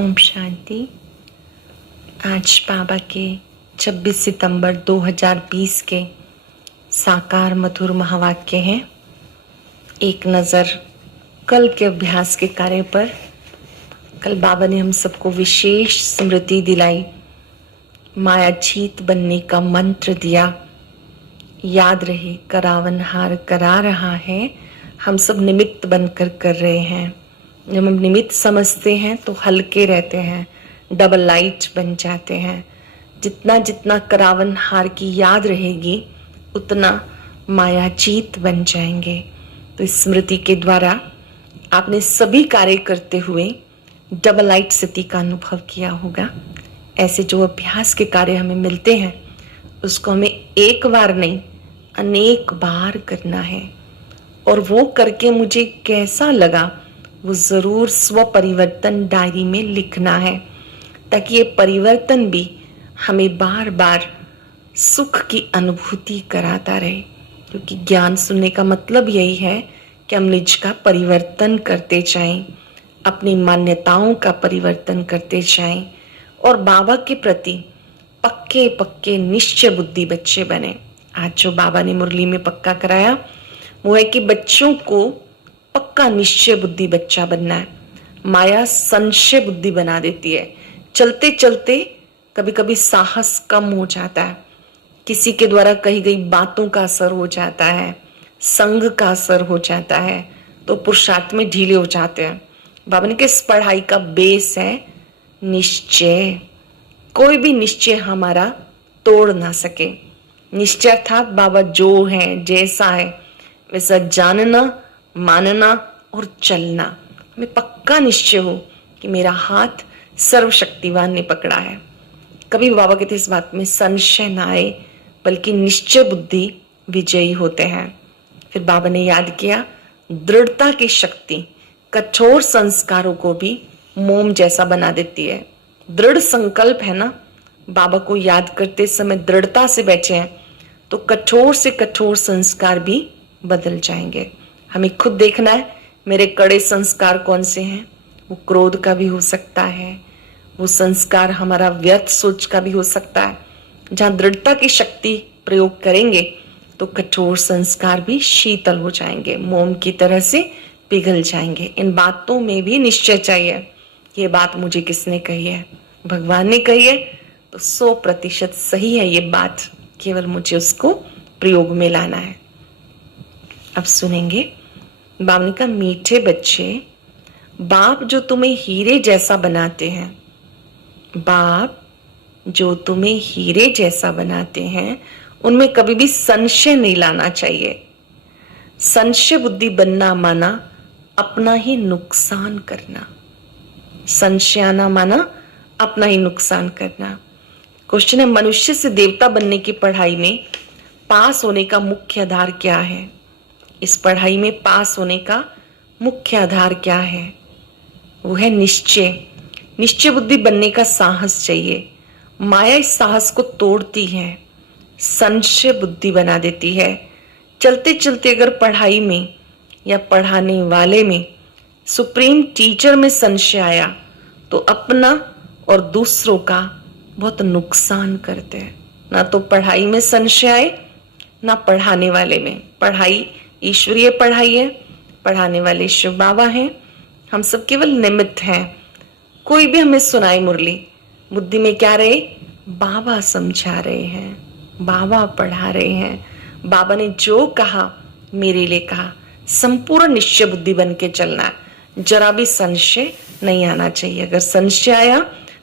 ओम शांति। आज बाबा के 26 सितंबर 2020 के साकार मधुर महावाक्य हैं। एक नज़र कल के अभ्यास के कार्य पर। कल बाबा ने हम सबको विशेष स्मृति दिलाई, मायाजीत बनने का मंत्र दिया। याद रहे, करावनहार करा रहा है, हम सब निमित्त बनकर कर रहे हैं। जब हम निमित्त समझते हैं तो हल्के रहते हैं, डबल लाइट बन जाते हैं। जितना जितना करावनहार की याद रहेगी उतना मायाजीत बन जाएंगे। तो इस स्मृति के द्वारा आपने सभी कार्य करते हुए डबल लाइट स्थिति का अनुभव किया होगा। ऐसे जो अभ्यास के कार्य हमें मिलते हैं उसको हमें एक बार नहीं अनेक बार करना है। और वो करके मुझे कैसा लगा वो जरूर स्व परिवर्तन डायरी में लिखना है, ताकि ये परिवर्तन भी हमें बार बार सुख की अनुभूति कराता रहे। क्योंकि ज्ञान सुनने का मतलब यही है कि हम निज का परिवर्तन करते जाएं, अपनी मान्यताओं का परिवर्तन करते जाएं और बाबा के प्रति पक्के पक्के निश्चय बुद्धि बच्चे बने। आज जो बाबा ने मुरली में पक्का कराया वो है कि बच्चों को पक्का निश्चय बुद्धि बच्चा बनना है। माया संशय बुद्धि बना देती है। चलते चलते कभी कभी साहस कम हो जाता है, किसी के द्वारा कही गई बातों का असर हो जाता है, संग का असर हो जाता है, तो पुरुषार्थ में ढीले हो जाते हैं। बाबा ने कहा इस पढ़ाई का बेस है निश्चय। कोई भी निश्चय हमारा तोड़ ना सके। निश्चय अर्थात बाबा जो है, जैसा है वैसा जानना, मानना और चलना। हमें पक्का निश्चय हो कि मेरा हाथ सर्वशक्तिवान ने पकड़ा है। कभी बाबा कहते इस बात में संशय ना आए, बल्कि निश्चय बुद्धि विजयी होते हैं। फिर बाबा ने याद किया दृढ़ता की शक्ति कठोर संस्कारों को भी मोम जैसा बना देती है। दृढ़ संकल्प है ना, बाबा को याद करते समय दृढ़ता से बैठे हैं तो कठोर से कठोर संस्कार भी बदल जाएंगे। हमें खुद देखना है मेरे कड़े संस्कार कौन से हैं। वो क्रोध का भी हो सकता है, वो संस्कार हमारा व्यर्थ सोच का भी हो सकता है। जहां दृढ़ता की शक्ति प्रयोग करेंगे तो कठोर संस्कार भी शीतल हो जाएंगे, मोम की तरह से पिघल जाएंगे। इन बातों में भी निश्चय चाहिए। ये बात मुझे किसने कही है? भगवान ने कही है तो 100% सही है ये बात, केवल मुझे उसको प्रयोग में लाना है। अब सुनेंगे बाबा ने कहा मीठे बच्चे, बाप जो तुम्हें हीरे जैसा बनाते हैं, बाप जो तुम्हें हीरे जैसा बनाते हैं उनमें कभी भी संशय नहीं लाना चाहिए। संशय बुद्धि बनना माना अपना ही नुकसान करना। संशय आना माना अपना ही नुकसान करना। क्वेश्चन है मनुष्य से देवता बनने की पढ़ाई में पास होने का मुख्य आधार क्या है? इस पढ़ाई में पास होने का मुख्य आधार क्या है? वो है निश्चय। निश्चय बुद्धि बनने का साहस चाहिए। माया इस साहस को तोड़ती है, संशय बुद्धि बना देती है। चलते चलते अगर पढ़ाई में या पढ़ाने वाले में, सुप्रीम टीचर में संशय आया तो अपना और दूसरों का बहुत नुकसान करते हैं। ना तो पढ़ाई में संशय आए ना पढ़ाने वाले में। पढ़ाई ईश्वरीय पढ़ाई है, पढ़ाने वाले शिव बाबा हैं, हम सब केवल निमित्त हैं। कोई भी हमें सुनाए मुरली, बुद्धि में क्या रहे? बाबा समझा रहे हैं, बाबा पढ़ा रहे हैं। बाबा ने जो कहा मेरे लिए कहा। संपूर्ण निश्चय बुद्धि बन के चलना है, जरा भी संशय नहीं आना चाहिए। अगर संशय आया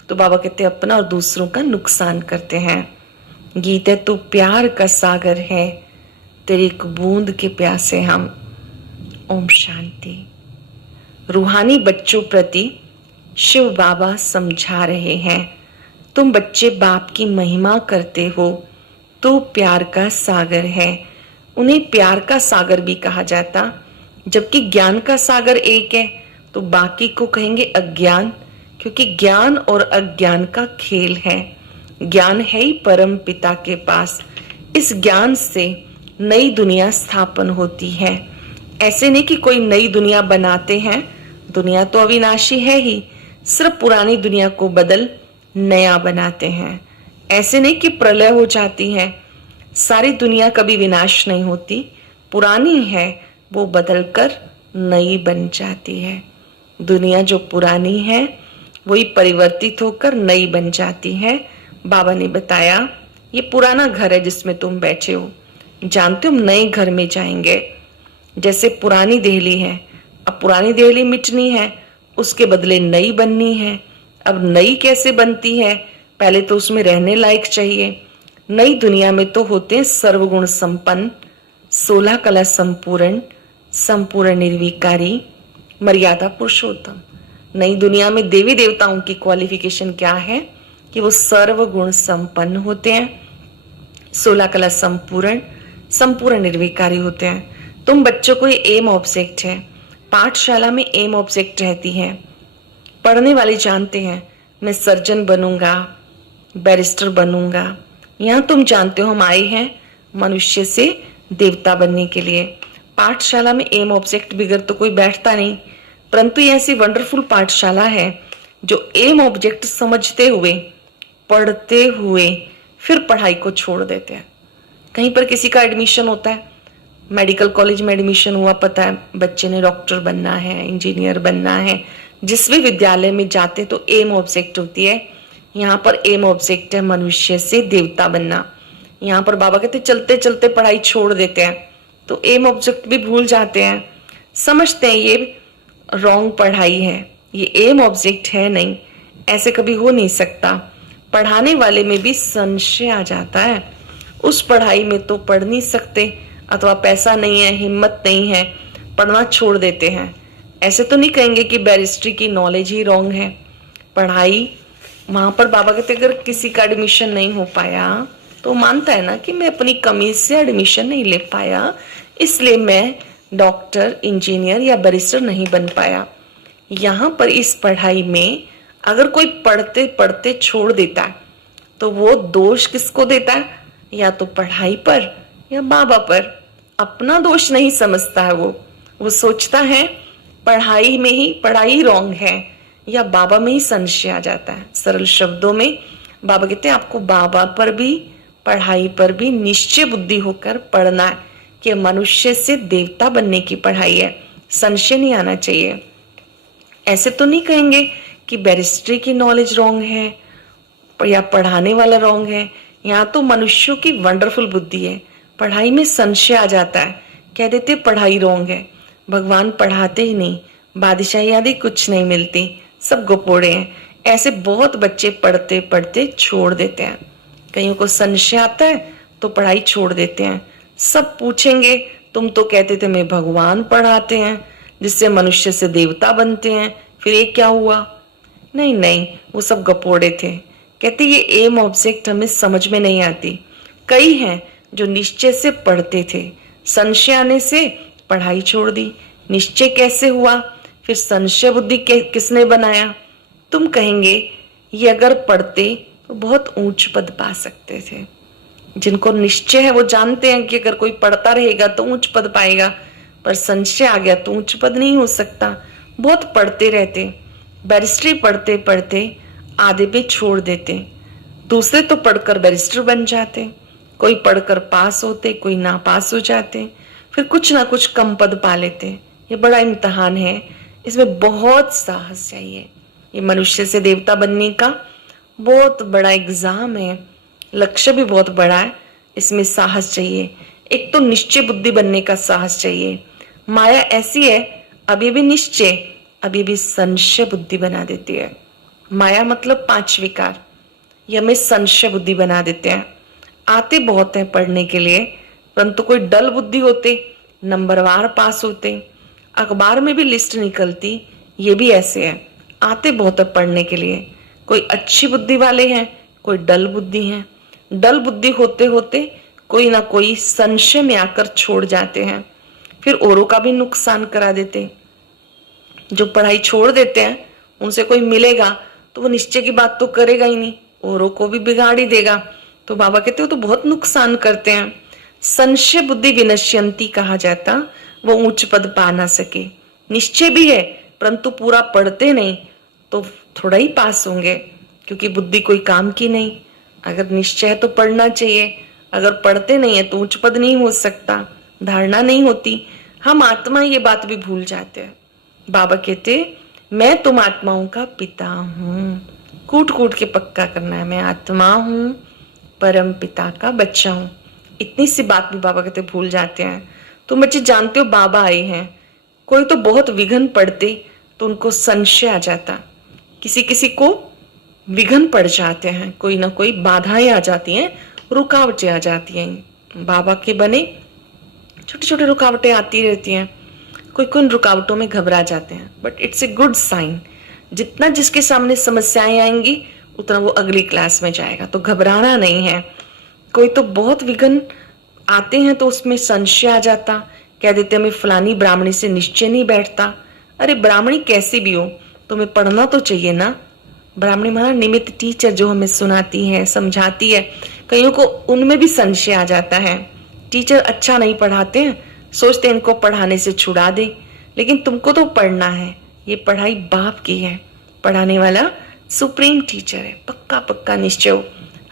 तो बाबा कहते अपना और दूसरों का नुकसान करते हैं। गीत है तू प्यार का सागर है, तेरी एक बूंद के प्यासे हम। ओम शांति। रूहानी बच्चों प्रति शिव बाबा समझा रहे हैं, तुम बच्चे बाप की महिमा करते हो, तू प्यार का सागर है। उन्हें प्यार का सागर भी कहा जाता। जबकि ज्ञान का सागर एक है तो बाकी को कहेंगे अज्ञान, क्योंकि ज्ञान और अज्ञान का खेल है। ज्ञान है ही परम पिता के पास। इस ज्ञान से नई दुनिया स्थापन होती है। ऐसे नहीं कि कोई नई दुनिया बनाते हैं, दुनिया तो अविनाशी है ही, सिर्फ पुरानी दुनिया को बदल नया बनाते हैं। ऐसे नहीं कि प्रलय हो जाती है, सारी दुनिया कभी विनाश नहीं होती, पुरानी है वो बदलकर नई बन जाती है। दुनिया जो पुरानी है वही परिवर्तित होकर नई बन जाती है। बाबा ने बताया ये पुराना घर है जिसमें तुम बैठे हो, जानते हो हम नए घर में जाएंगे। जैसे पुरानी दिल्ली है, अब पुरानी दिल्ली मिटनी है, उसके बदले नई बननी है। अब नई कैसे बनती है, पहले तो उसमें रहने लायक चाहिए। नई दुनिया में तो होते हैं सर्वगुण संपन्न, 16 कला संपूर्ण, संपूर्ण निर्विकारी, मर्यादा पुरुषोत्तम। नई दुनिया में देवी देवताओं की क्वालिफिकेशन क्या है कि वो सर्वगुण संपन्न होते हैं, 16 कला संपूर्ण, संपूर्ण निर्विकारी होते हैं। तुम बच्चों को ये एम ऑब्जेक्ट है, पाठशाला में एम ऑब्जेक्ट रहती है। पढ़ने वाले जानते हैं मैं सर्जन बनूंगा, बैरिस्टर बनूंगा। यहाँ तुम जानते हो हम आए हैं मनुष्य से देवता बनने के लिए। पाठशाला में एम ऑब्जेक्ट बिगड़ तो कोई बैठता नहीं, परंतु ये ऐसी वंडरफुल पाठशाला है जो एम ऑब्जेक्ट समझते हुए, पढ़ते हुए फिर पढ़ाई को छोड़ देते हैं। कहीं पर किसी का एडमिशन होता है, मेडिकल कॉलेज में एडमिशन हुआ, पता है बच्चे ने डॉक्टर बनना है, इंजीनियर बनना है, जिस भी विद्यालय में जाते तो एम ऑब्जेक्ट होती है। यहाँ पर एम ऑब्जेक्ट है मनुष्य से देवता बनना। यहाँ पर बाबा कहते चलते चलते पढ़ाई छोड़ देते हैं, तो एम ऑब्जेक्ट भी भूल जाते हैं, समझते हैं ये रॉन्ग पढ़ाई है, ये एम ऑब्जेक्ट है नहीं, ऐसे कभी हो नहीं सकता। पढ़ाने वाले में भी संशय आ जाता है, उस पढ़ाई में तो पढ़ नहीं सकते, अथवा पैसा नहीं है, हिम्मत नहीं है, पढ़ना छोड़ देते हैं। ऐसे तो नहीं कहेंगे कि बैरिस्ट्री की नॉलेज ही रॉन्ग है। पढ़ाई वहां पर बाबा कहते अगर किसी का एडमिशन नहीं हो पाया तो मानता है ना कि मैं अपनी कमी से एडमिशन नहीं ले पाया, इसलिए मैं डॉक्टर, इंजीनियर या बैरिस्टर नहीं बन पाया। यहाँ पर इस पढ़ाई में अगर कोई पढ़ते पढ़ते छोड़ देता है तो वो दोष किसको देता है, या तो पढ़ाई पर या बाबा पर। अपना दोष नहीं समझता है, वो सोचता है पढ़ाई में ही पढ़ाई रॉन्ग है या बाबा में ही संशय आ जाता है। सरल शब्दों में बाबा कहते हैं आपको बाबा पर भी पढ़ाई पर भी निश्चय बुद्धि होकर पढ़ना है कि मनुष्य से देवता बनने की पढ़ाई है, संशय नहीं आना चाहिए। ऐसे तो नहीं कहेंगे कि बैरिस्ट्री की नॉलेज रॉन्ग है या पढ़ाने वाला रॉन्ग है। यहाँ तो मनुष्यों की वंडरफुल बुद्धि है, पढ़ाई में संशय आ जाता है, कह देते पढ़ाई रॉन्ग है, भगवान पढ़ाते ही नहीं, बादशाही आदि कुछ नहीं मिलती, सब गोपोड़े हैं। ऐसे बहुत बच्चे पढ़ते पढ़ते छोड़ देते हैं। कईयों को संशय आता है तो पढ़ाई छोड़ देते हैं। सब पूछेंगे तुम तो कहते थे मैं भगवान पढ़ाते हैं जिससे मनुष्य से देवता बनते हैं, फिर ये क्या हुआ? नहीं नहीं, वो सब गपोड़े थे। कहते ये एम ऑब्जेक्ट हमें समझ में नहीं आती। कई हैं जो निश्चय से पढ़ते थे, संशय आने से पढ़ाई छोड़ दी। निश्चय कैसे हुआ, फिर संशय बुद्धि किसने बनाया? तुम कहेंगे ये अगर पढ़ते तो बहुत ऊंच पद पा सकते थे। जिनको निश्चय है वो जानते हैं कि अगर कोई पढ़ता रहेगा तो ऊंच पद पाएगा, पर संशय आ गया तो ऊंच पद नहीं हो सकता। बहुत पढ़ते रहते, बैरिस्ट्री पढ़ते पढ़ते आधे पे छोड़ देते। दूसरे तो पढ़कर बैरिस्टर बन जाते, कोई पढ़कर पास होते, कोई ना पास हो जाते, फिर कुछ ना कुछ कम पद पा लेते। ये बड़ा इम्तिहान है, इसमें बहुत साहस चाहिए। ये मनुष्य से देवता बनने का बहुत बड़ा एग्जाम है, लक्ष्य भी बहुत बड़ा है, इसमें साहस चाहिए। एक तो निश्चय बुद्धि बनने का साहस चाहिए। माया ऐसी है, अभी भी निश्चय, अभी भी संशय बुद्धि बना देती है। माया मतलब 5 विकार, ये हमें संशय बुद्धि बना देते हैं। आते बहुत हैं पढ़ने के लिए, परंतु कोई डल बुद्धि होते, नंबरवार पास होते। अखबार में भी लिस्ट निकलती, ये भी ऐसे है, आते बहुत है पढ़ने के लिए। कोई अच्छी बुद्धि वाले हैं, कोई डल बुद्धि हैं। डल बुद्धि होते होते कोई ना कोई संशय में आकर छोड़ जाते हैं, फिर औरों का भी नुकसान करा देते। जो पढ़ाई छोड़ देते हैं उनसे कोई मिलेगा तो वो निश्चय की बात तो करेगा ही नहीं, औरों को भी बिगाड़ ही देगा। तो बाबा कहते हो तो बहुत नुकसान करते हैं। संशय बुद्धि विनश्यंती कहा जाता, वो उच्च पद पा ना सके। निश्चय भी है परंतु पूरा पढ़ते नहीं तो थोड़ा ही पास होंगे, क्योंकि बुद्धि कोई काम की नहीं। अगर निश्चय है तो पढ़ना चाहिए, अगर पढ़ते नहीं है तो उच्च पद नहीं हो सकता, धारणा नहीं होती। हम आत्मा ये बात भी भूल जाते हैं। बाबा कहते मैं तुम आत्माओं का पिता हूँ, कूट कूट के पक्का करना है, मैं आत्मा हूँ, परम पिता का बच्चा हूँ। इतनी सी बात भी बाबा कहते भूल जाते हैं। तुम बच्चे जानते हो बाबा आए हैं, कोई तो बहुत विघ्न पड़ते तो उनको संशय आ जाता, किसी किसी को विघ्न पड़ जाते हैं, कोई ना कोई बाधाएं आ जाती हैं, रुकावटें आ जाती हैं। बाबा के बने छोटी छोटी रुकावटें आती रहती हैं, कोई कोई रुकावटों में घबरा जाते हैं, but it's a good sign. जितना जिसके सामने समस्याएं आएंगी उतना वो अगली क्लास में जाएगा, तो घबराना नहीं है। कोई तो बहुत विघ्न आते हैं तो उसमें संशय आ जाता, कह देते हमें फलानी ब्राह्मणी से निश्चय नहीं बैठता। अरे ब्राह्मणी कैसी भी हो, तुम्हें पढ़ना तो चाहिए ना। ब्राह्मणी महाराज निमित्त टीचर जो हमें सुनाती है, समझाती है, कईयों को उनमें भी संशय आ जाता है। टीचर अच्छा नहीं पढ़ाते हैं, सोचते हैं इनको पढ़ाने से छुड़ा दे, लेकिन तुमको तो पढ़ना है। ये पढ़ाई बाप की है, पढ़ाने वाला सुप्रीम टीचर है। पक्का पक्का निश्चय हो,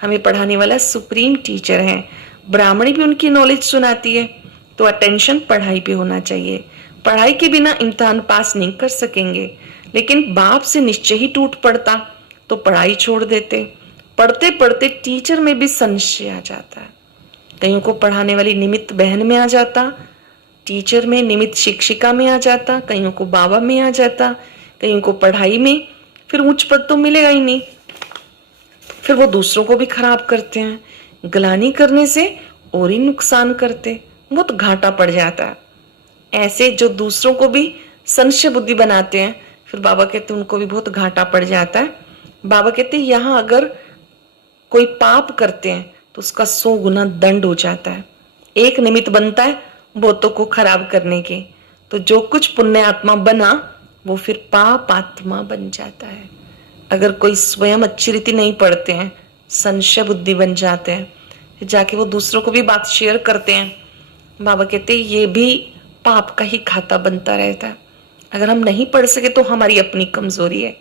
हमें पढ़ाने वाला सुप्रीम टीचर है। ब्राह्मणी भी उनकी नॉलेज सुनाती है, तो अटेंशन पढ़ाई पे होना चाहिए। पढ़ाई के बिना इम्तिहान पास नहीं कर सकेंगे, लेकिन बाप से निश्चय ही टूट पड़ता तो पढ़ाई छोड़ देते। पढ़ते पढ़ते टीचर में भी संशय आ जाता है। कईयों को पढ़ाने वाली निमित्त बहन में आ जाता, टीचर में, निमित्त शिक्षिका में आ जाता, कईयों को बाबा में आ जाता, कईयों को पढ़ाई में। फिर उच्च पद तो मिलेगा ही नहीं, फिर वो दूसरों को भी खराब करते हैं। ग्लानि करने से और ही नुकसान करते, बहुत घाटा पड़ जाता है। ऐसे जो दूसरों को भी संशय बुद्धि बनाते हैं, फिर बाबा कहते हैं उनको भी बहुत घाटा पड़ जाता है। बाबा कहते हैं यहाँ अगर कोई पाप करते हैं तो उसका 100 गुना दंड हो जाता है। एक निमित्त बनता है बहुतों को खराब करने के, तो जो कुछ पुण्य आत्मा बना वो फिर पाप आत्मा बन जाता है। अगर कोई स्वयं अच्छी रीति नहीं पढ़ते हैं, संशय बुद्धि बन जाते हैं, फिर जाके वो दूसरों को भी बात शेयर करते हैं। बाबा कहते हैं ये भी पाप का ही खाता बनता रहता है। अगर हम नहीं पढ़ सके तो हमारी अपनी कमजोरी है।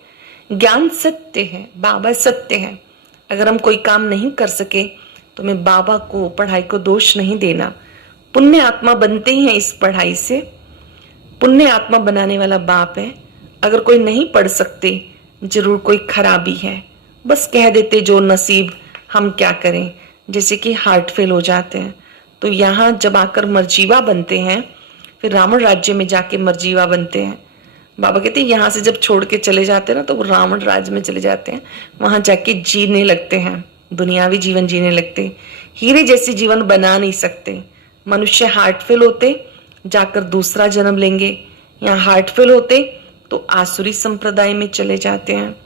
ज्ञान सत्य है, बाबा सत्य है। अगर हम कोई काम नहीं कर सके तो मैं बाबा को, पढ़ाई को दोष नहीं देना। पुण्य आत्मा बनते ही हैं इस पढ़ाई से। पुण्य आत्मा बनाने वाला बाप है। अगर कोई नहीं पढ़ सकते, जरूर कोई खराबी है, बस कह देते जो नसीब, हम क्या करें। जैसे कि हार्ट फेल हो जाते हैं तो यहाँ जब आकर मरजीवा बनते हैं, फिर रावण राज्य में जाके मरजीवा बनते हैं। बाबा कहते हैं यहाँ से जब छोड़ के चले जाते हैं ना, तो वो रावण राज्य में चले जाते हैं, वहां जाके जीने लगते हैं, दुनियावी जीवन जीने लगते। हीरे जैसी जीवन बना नहीं सकते। मनुष्य हार्ट फेल होते जाकर दूसरा जन्म लेंगे, यहाँ हार्ट फेल होते तो आसुरी संप्रदाय में चले जाते हैं।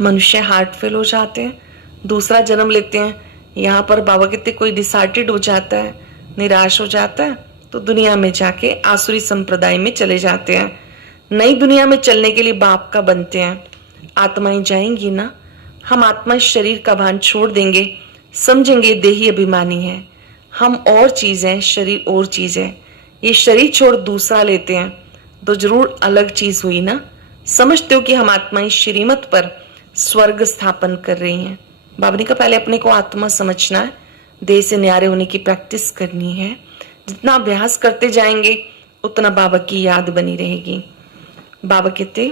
मनुष्य हार्ट फेल हो जाते हैं, दूसरा जन्म लेते हैं। यहाँ पर बाबा कहते कोई डिसहार्टेड हो जाता है, निराश हो जाता है, तो दुनिया में जाके आसुरी संप्रदाय में चले जाते हैं। नई दुनिया में चलने के लिए बाप का बनते हैं। आत्माएं जाएंगी ना, हम आत्मा शरीर का भान छोड़ देंगे, समझेंगे देही अभिमानी है, हम और चीज है, शरीर और चीज है। ये शरीर छोड़ दूसरा लेते हैं तो जरूर अलग चीज हुई ना। समझते हो कि हम आत्माएं श्रीमत पर स्वर्ग स्थापन कर रही हैं। बाबा ने कहा पहले अपने को आत्मा समझना है, देह से न्यारे होने की प्रैक्टिस करनी है। जितना अभ्यास करते जाएंगे उतना बाबा की याद बनी रहेगी। बाबा कहते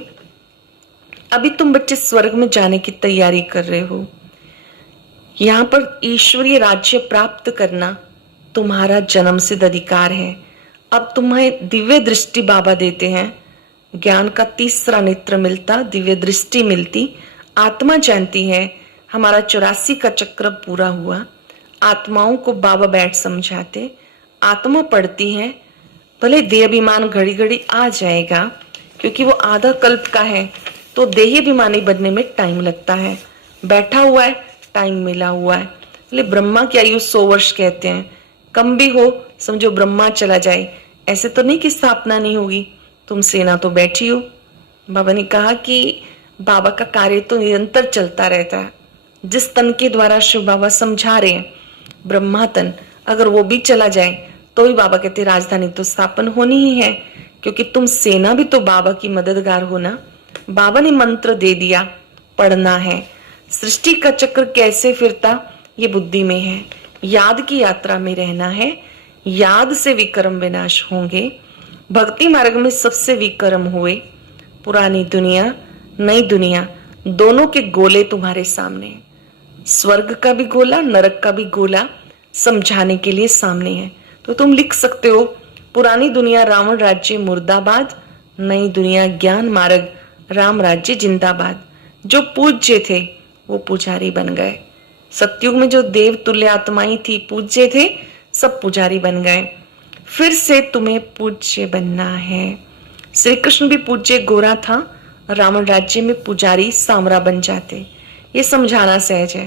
अभी तुम बच्चे स्वर्ग में जाने की तैयारी कर रहे हो। यहाँ पर ईश्वरीय राज्य प्राप्त करना तुम्हारा जन्म सिद्ध अधिकार है। अब तुम्हें दिव्य दृष्टि बाबा देते हैं, ज्ञान का तीसरा नेत्र मिलता, दिव्य दृष्टि मिलती। आत्मा जानती है हमारा 84 का चक्र पूरा हुआ। आत्माओं को बाबा बैठ समझाते, आत्मा पढ़ती है। भले देह अभिमान घड़ी घड़ी आ जाएगा, क्योंकि वो आधा कल्प का है, तो देह अभिमानी बनने में टाइम लगता है। बैठा हुआ है, टाइम मिला हुआ है। इसलिए ब्रह्मा की आयु 100 वर्ष कहते हैं। कम भी हो, समझो ब्रह्मा चला जाए, ऐसे तो नहीं कि स्थापना नहीं होगी। तुम सेना तो बैठी हो। बाबा ने कहा कि बाबा का कार्य तो निरंतर चलता रहता है। जिस तन के द्वारा शिव बाबा समझा रहे हैं, ब्रह्मा तन, अगर वो भी चला जाए तो भी बाबा कहते राजधानी तो स्थापन होनी ही है, क्योंकि तुम सेना भी तो बाबा की मददगार हो ना। बाबा ने मंत्र दे दिया, पढ़ना है। सृष्टि का चक्र कैसे फिरता ये बुद्धि में है। याद की यात्रा में रहना है, याद से विक्रम विनाश होंगे। भक्ति मार्ग में सबसे विक्रम हुए। पुरानी दुनिया नई दुनिया दोनों के गोले तुम्हारे सामने हैं। स्वर्ग का भी गोला, नरक का भी गोला समझाने के लिए सामने है। तो तुम लिख सकते हो, पुरानी दुनिया रावण राज्य मुर्दाबाद, नई दुनिया ज्ञान मार्ग राम राज्य जिंदाबाद। जो पूज्य थे वो पुजारी बन गए। सतयुग में जो देव तुल्य आत्माएं थी, पूज्य थे, सब पुजारी बन गए। फिर से तुम्हें पूज्य बनना है। श्री कृष्ण भी पूज्य गोरा था, रावण राज्य में पुजारी सांवरा बन जाते। ये समझाना सहज है।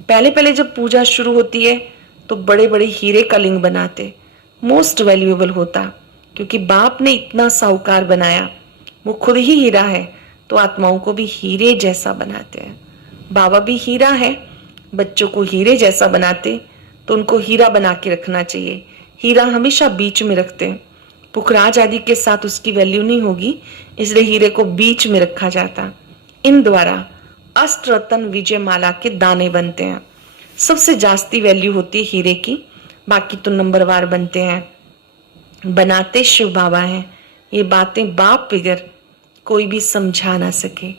पहले पहले जब पूजा शुरू होती है तो बड़े बड़े हीरे का लिंग बनाते, मोस्ट वैल्यूएबल होता, क्योंकि बाप ने इतना साहूकार बनाया। वो खुद ही हीरा है तो आत्माओं को भी हीरे जैसा बनाते हैं। बाबा भी हीरा है, बच्चों को हीरे जैसा बनाते, तो उनको हीरा बना के रखना चाहिए। हीरा हमेशा बीच में रखते हैं। पुखराज आदि के साथ उसकी वैल्यू नहीं होगी, इसलिए हीरे को बीच में रखा जाता। इन द्वारा अष्ट रत्न विजय माला के दाने बनते हैं। सबसे जास्ती वैल्यू होती है हीरे की, बाकी तो नंबरवार बनते हैं। बनाते शिव बाबा हैं। ये बातें बाप बिगर कोई भी समझा ना सके।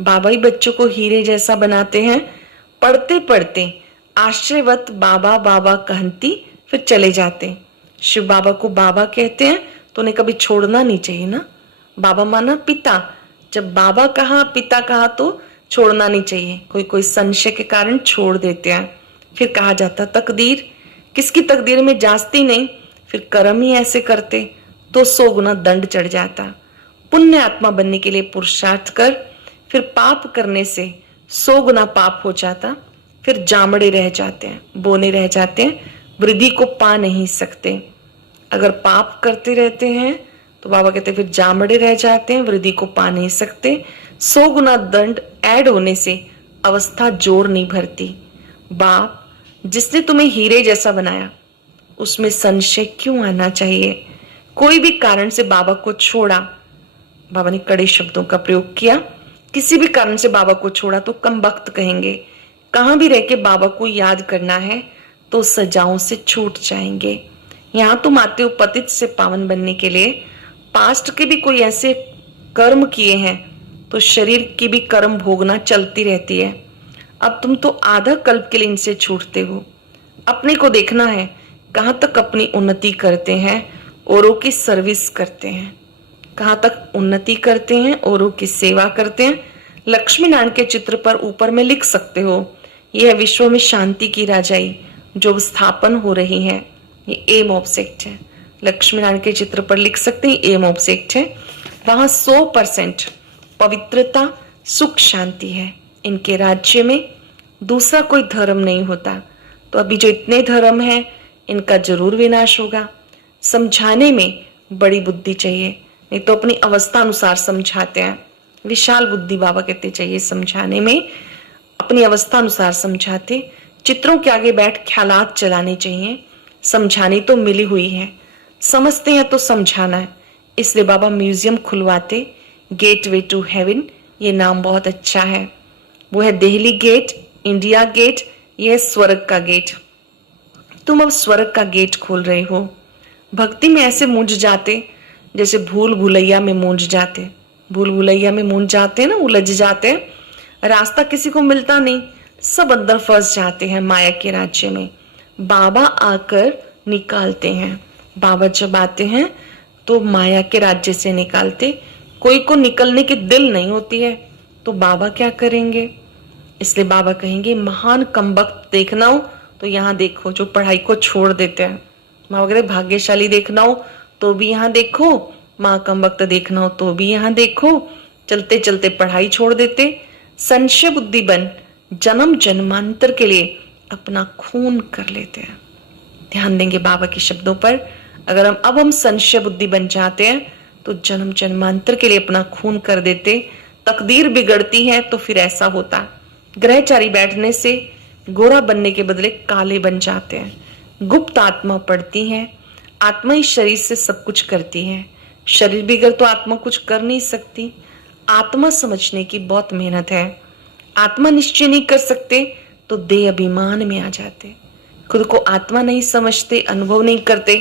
बाबा ही बच्चों को हीरे जैसा बनाते हैं। पढ़ते पढ़ते आश्चर्यवत बाबा बाबा कहती फिर चले जाते। शिव बाबा को बाबा कहते हैं तो उन्हें कभी छोड़ना नहीं चाहिए ना। बाबा माना पिता, जब बाबा कहा पिता कहा तो छोड़ना नहीं चाहिए। कोई कोई संशय के कारण छोड़ देते हैं। फिर कहा जाता तकदीर, किसकी तकदीर में जास्ती नहीं, फिर कर्म ही ऐसे करते तो 100 गुना दंड चढ़ जाता। पुण्य आत्मा बनने के लिए पुरुषार्थ कर, फिर पाप करने से 100 गुना पाप हो जाता। फिर जामड़े रह जाते हैं, बोने रह जाते हैं, वृद्धि को पा नहीं सकते। अगर पाप करते रहते हैं तो बाबा कहते हैं फिर जामड़े रह जाते हैं, वृद्धि को पा नहीं सकते। 100 गुना दंड ऐड होने से अवस्था जोर नहीं भरती। बाप जिसने तुम्हें हीरे जैसा बनाया उसमें संशय क्यों आना चाहिए। कोई भी कारण से बाबा को छोड़ा, बाबा ने कड़े शब्दों का प्रयोग किया, किसी भी कारण से बाबा को छोड़ा तो कम वक्त कहेंगे। कहां भी रह के बाबा को याद करना है तो सजाओं से छूट जाएंगे। यहां तुम आते हो पतित से पावन बनने के लिए। पास्ट के भी कोई ऐसे कर्म किए हैं तो शरीर की भी कर्म भोगना चलती रहती है। अब तुम तो आधा कल्प के लिए इनसे छूटते हो। अपने को देखना है कहां तक अपनी उन्नति करते हैं, औरों की सर्विस करते हैं, कहां तक उन्नति करते हैं, औरों की सेवा करते हैं। लक्ष्मी नारायण के चित्र पर ऊपर में लिख सकते हो, यह विश्व में शांति की राजाई जो स्थापन हो रही है, ये एम ऑब्जेक्ट है। लक्ष्मी नारायण के चित्र पर लिख सकते हैं एम ऑब्जेक्ट है। वहां 100% पवित्रता सुख शांति है। इनके राज्य में दूसरा कोई धर्म नहीं होता। तो अभी जो इतने धर्म हैं इनका जरूर विनाश होगा। समझाने में बड़ी बुद्धि चाहिए, नहीं तो अपनी अवस्था अनुसार समझाते हैं। विशाल बुद्धि बाबा कहते चाहिए समझाने में, अपनी अवस्था अनुसार समझाते। चित्रों के आगे बैठ ख्यालात चलाने चाहिए। समझानी तो मिली हुई है, समझते हैं तो समझाना है। इसलिए बाबा म्यूजियम खुलवाते, गेटवे टू हेवन, ये नाम बहुत अच्छा है। वो है दिल्ली गेट, इंडिया गेट, यह स्वर्ग का गेट। तुम अब स्वर्ग का गेट खोल रहे हो। भक्ति में ऐसे मूंझ जाते जैसे भूल भुलैया में मूंझ जाते। भूल भुलैया में मूंझ जाते हैं ना, उलझ जाते हैं, रास्ता किसी को मिलता नहीं, सब अंदर फंस जाते हैं माया के राज्य में। बाबा आकर निकालते हैं। बाबा जब आते हैं तो माया के राज्य से निकालते। कोई को निकलने की दिल नहीं होती है तो बाबा क्या करेंगे। इसलिए बाबा कहेंगे महान कमबख्त देखना हो तो यहाँ देखो, जो पढ़ाई को छोड़ देते हैं। बाबा कहते भाग्यशाली देखना हो तो भी यहाँ देखो, माँ कमबख्त देखना हो तो भी यहाँ देखो। चलते चलते पढ़ाई छोड़ देते, संशय बुद्धि बन जन्म जन्मांतर के लिए अपना खून कर लेते हैं। ध्यान देंगे बाबा के शब्दों पर। अगर हम संशय बुद्धि बन जाते हैं तो जन्म जन्मांतर के लिए अपना खून कर देते। तकदीर बिगड़ती है तो फिर ऐसा होता, ग्रहचारी बैठने से गोरा बनने के बदले काले बन जाते हैं। गुप्त आत्मा पढ़ती है। आत्मा ही शरीर से सब कुछ करती है। शरीर बिगड़ तो आत्मा कुछ कर नहीं सकती। आत्मा समझने की बहुत मेहनत है। आत्मा निश्चय नहीं कर सकते तो देह अभिमान में आ जाते। खुद को आत्मा नहीं समझते, अनुभव नहीं करते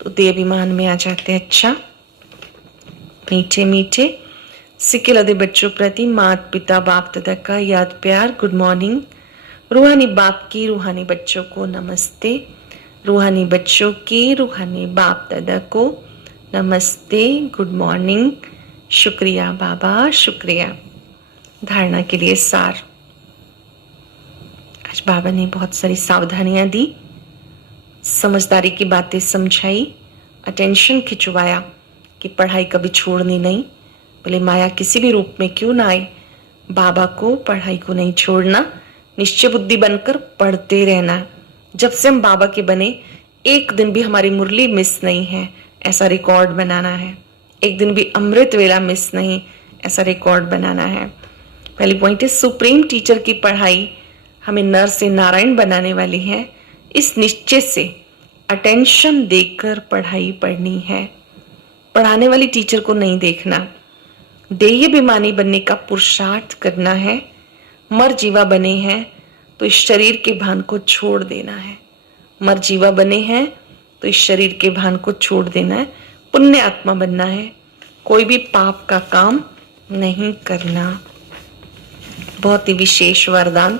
तो देह अभिमान में आ जाते। अच्छा, मीठे मीठे सिक्के लदे बच्चों प्रति माता पिता बाप दादा का याद प्यार, गुड मॉर्निंग। रूहानी बाप की रूहानी बच्चों को नमस्ते। रूहानी बच्चों की रूहानी बाप दादा को नमस्ते, गुड मॉर्निंग। शुक्रिया बाबा, शुक्रिया। धारणा के लिए सार। आज बाबा ने बहुत सारी सावधानियां दी, समझदारी की बातें समझाई, अटेंशन खिंचवाया कि पढ़ाई कभी छोड़नी नहीं, भले माया किसी भी रूप में क्यों ना आए, बाबा को पढ़ाई को नहीं छोड़ना, निश्चय बुद्धि बनकर पढ़ते रहना। जब से हम बाबा के बने एक दिन भी हमारी मुरली मिस नहीं है, ऐसा रिकॉर्ड बनाना है। एक दिन भी अमृत वेला मिस नहीं, ऐसा रिकॉर्ड बनाना है। पहली पॉइंट है, सुप्रीम टीचर की पढ़ाई हमें नर से नारायण बनाने वाली है। इस निश्चय से अटेंशन देकर पढ़ाई पढ़नी है, पढ़ाने वाली टीचर को नहीं देखना। देह अभिमानी बनने का पुरुषार्थ करना है। मर जीवा बने हैं तो इस शरीर के भान को छोड़ देना है। मर जीवा बने हैं तो इस शरीर के भान को छोड़ देना है। पुण्य आत्मा बनना है, कोई भी पाप का काम नहीं करना। बहुत ही विशेष वरदान।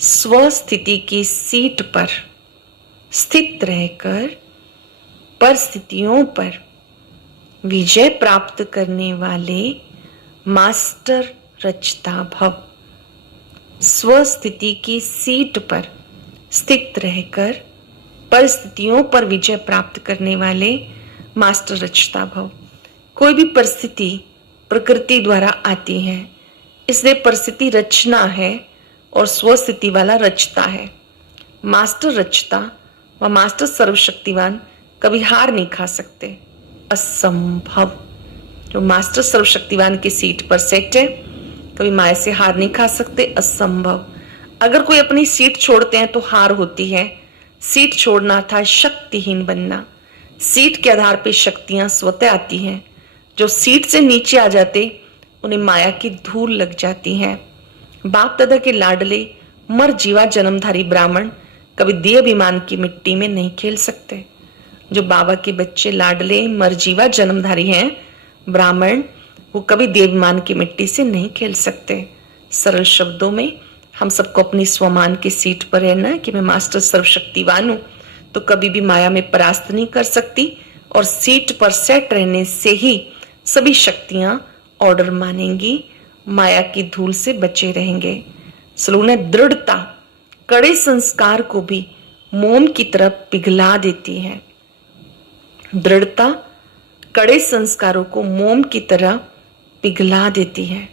स्वस्थिति की सीट पर स्थित रहकर परिस्थितियों पर विजय प्राप्त करने वाले मास्टर रचता भव। स्वस्थिति की सीट पर स्थित रहकर परिस्थितियों पर विजय प्राप्त करने वाले मास्टर रचता भव। कोई भी परिस्थिति प्रकृति द्वारा आती है, इसलिए परिस्थिति रचना है और स्वस्थिति वाला रचता है। मास्टर रचता व मास्टर सर्वशक्तिवान कभी हार नहीं खा सकते, असंभव। जो मास्टर सर्वशक्तिवान की सीट पर सेट है, कभी माया से हार नहीं खा सकते, असंभव। अगर कोई अपनी सीट छोड़ते हैं तो हार होती है। सीट छोड़ना था शक्तिहीन बनना। सीट के आधार पर शक्तियां स्वतः आती हैं। जो सीट से नीचे आ जाते उन्हें माया की धूल लग जाती है। बाप दादा के लाडले मर जीवा जन्मधारी ब्राह्मण कभी देह अभिमान की मिट्टी में नहीं खेल सकते। जो बाबा के बच्चे लाडले मर जीवा जन्मधारी हैं ब्राह्मण, वो कभी देह अभिमान की मिट्टी से नहीं खेल सकते। सरल शब्दों में हम सबको अपनी स्वमान की सीट पर रहना कि मैं मास्टर सर्वशक्तिवान हूं तो कभी भी माया में परास्त नहीं कर सकती, और सीट पर सेट रहने से ही सभी शक्तियां ऑर्डर मानेंगी, माया की धूल से बचे रहेंगे। स्लोगन है, दृढ़ता कड़े संस्कार को भी मोम की तरह पिघला देती है। दृढ़ता कड़े संस्कारों को मोम की तरह पिघला देती है।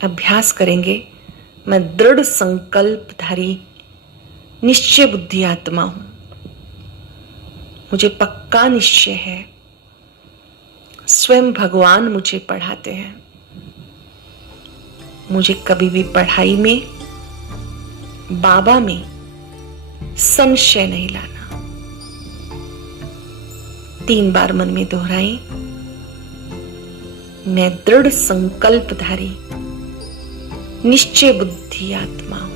अभ्यास करेंगे, मैं दृढ़ संकल्पधारी निश्चय बुद्धि आत्मा हूं। मुझे पक्का निश्चय है, स्वयं भगवान मुझे पढ़ाते हैं। मुझे कभी भी पढ़ाई में, बाबा में संशय नहीं लाना। 3 बार मन में दोहराई, मैं दृढ़ संकल्पधारी निश्चय बुद्धि आत्मा हूं।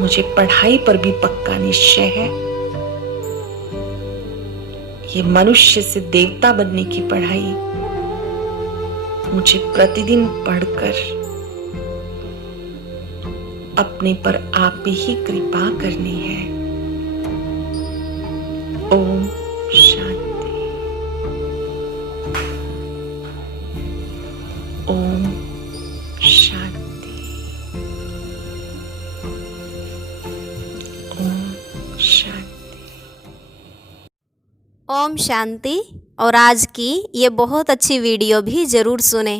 मुझे पढ़ाई पर भी पक्का निश्चय है। ये मनुष्य से देवता बनने की पढ़ाई मुझे प्रतिदिन पढ़कर अपने पर आप ही कृपा करनी है। ओम शांति। ओम शांति। ओम शांति। ओम शांति। और आज की ये बहुत अच्छी वीडियो भी ज़रूर सुने।